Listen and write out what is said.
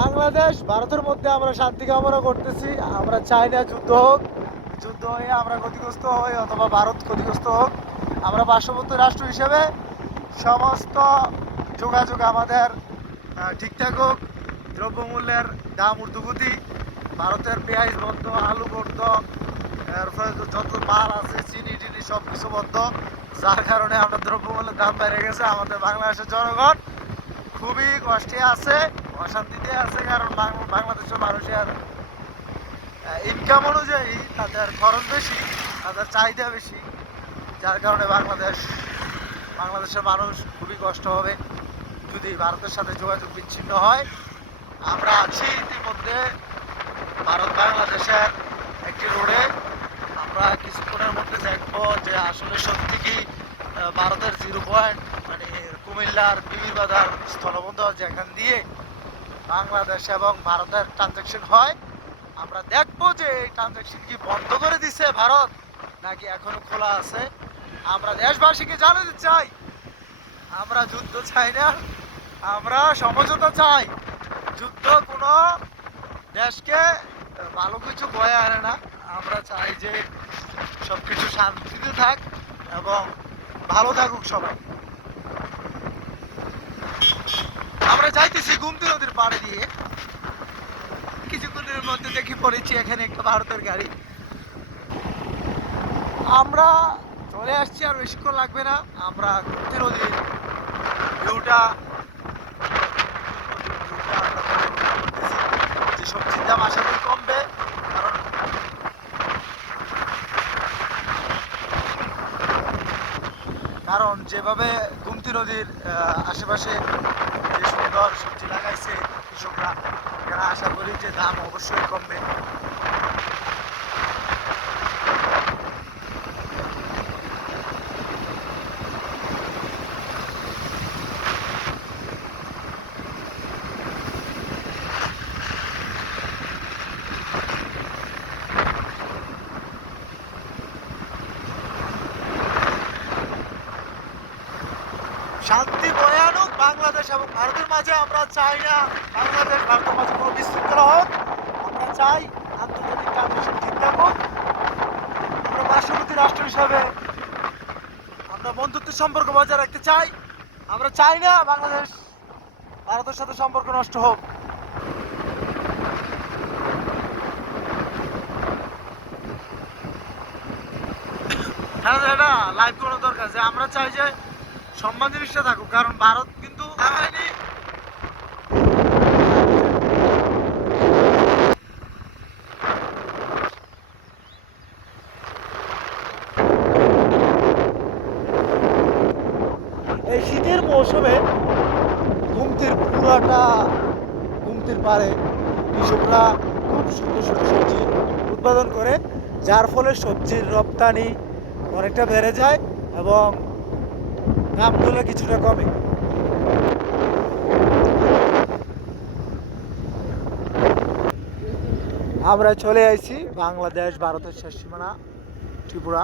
বাংলাদেশ, ভারতের মধ্যে আমরা শান্তি কামনা করতেছি। আমরা চাই না যুদ্ধ হোক, যুদ্ধ হয়ে আমরা ক্ষতিগ্রস্ত হই অথবা ভারত ক্ষতিগ্রস্ত হোক, আমরা পার্শ্ববর্তী রাষ্ট্র হিসেবে সমস্ত যোগাযোগ আমাদের ঠিক থাকুক। দ্রব্যমূল্যের দাম ঊর্ধ্বগতি, ভারতের পেঁয়াজ বন্ধ আলু বন্ধ এরপরে যত মাল আছে, চিনি, টিনি সব কিছু বন্ধ যার কারণে আমরা দ্রব্যমূল্যের দাম বেড়ে গেছে আমাদের বাংলাদেশের জনগণ। খুবই কষ্টে আছে। অশান্তিতে আছে কারণ বাংলাদেশের মানুষের ইনকাম অনুযায়ী তাদের খরচ বেশি, তাদের চাহিদা বেশি, যার কারণে বাংলাদেশ, বাংলাদেশের মানুষ খুবই কষ্ট হবে যদি ভারতের সাথে যোগাযোগ বিচ্ছিন্ন হয়। আমরা আছি ইতিমধ্যে ভারত বাংলাদেশের একটি রোডে। আমরা কিছুক্ষণের মধ্যে দেখব যে আসলে সত্যি কি ভারতের জিরো পয়েন্ট মানে কুমিল্লার বিবির বাজার স্থলবন্দর যেখান দিয়ে বাংলাদেশ এবং ভারতের ট্রানজ্যাকশন হয়। আমরা দেখব যে এই ট্রানজ্যাকশন কি বন্ধ করে দিছে ভারত নাকি এখনও খোলা আছে। আমরা দেশবাসীকে জানাতে চাই, আমরা যুদ্ধ চাই না, আমরা সমঝোতা চাই। যুদ্ধ কোনো দেশকে ভালো কিছু বয়ে আনে না। আমরা চাই যে সব কিছু শান্তিতে থাক এবং ভালো থাকুক সবাই। আমরা যাইতেছি গুমতি নদীর পাড়ে দিয়ে। কিছুক্ষণের মধ্যে দেখি পড়েছি এখানে একটা ভারতের গাড়ি। আমরা চলে আসছি, আর বেশিক্ষণ লাগবে না। আমরা গুমতি নদীর ভিউটা যে সবজির দাম আশা করি কমবে, কারণ কারণ যেভাবে গুমতি নদীর আশেপাশে যে সুন্দর সবজি লাগাইছে কৃষকরা এখানে যে দাম অবশ্যই কমবে। শান্তি বয়ে বাংলাদেশ এবং ভারতের মাঝে আমরা চাই না বাংলাদেশ, ভারতের মাঝে কোনো বিশৃঙ্খলা হোক। আমরা চাই আন্তর্জাতিক ট্রানজেকশন ঠিক থাকুক আমরা পার্শ্ববর্তী রাষ্ট্র হিসাবে আমরা বন্ধুত্বের সম্পর্ক বজায় রাখতে চাই। আমরা চাই না বাংলাদেশ, ভারতের সাথে সম্পর্ক নষ্ট হোক। হ্যাঁ এটা লাইভ করা দরকার যে আমরা চাই যে সম্মান জিনিসটা থাকুক, কারণ ভারত কিন্তু এই শীতের মৌসুমে ঘুমতির পুরাটা ঘুমতির পারে কৃষকরা খুব সুন্দর সুন্দর সবজি উৎপাদন করে, যার ফলে সবজির রপ্তানি অনেকটা বেড়ে যায় এবং দামগুলো কিছুটা কমে। আমরা চলে আসি বাংলাদেশ ভারতের শেষ সীমানা ত্রিপুরা।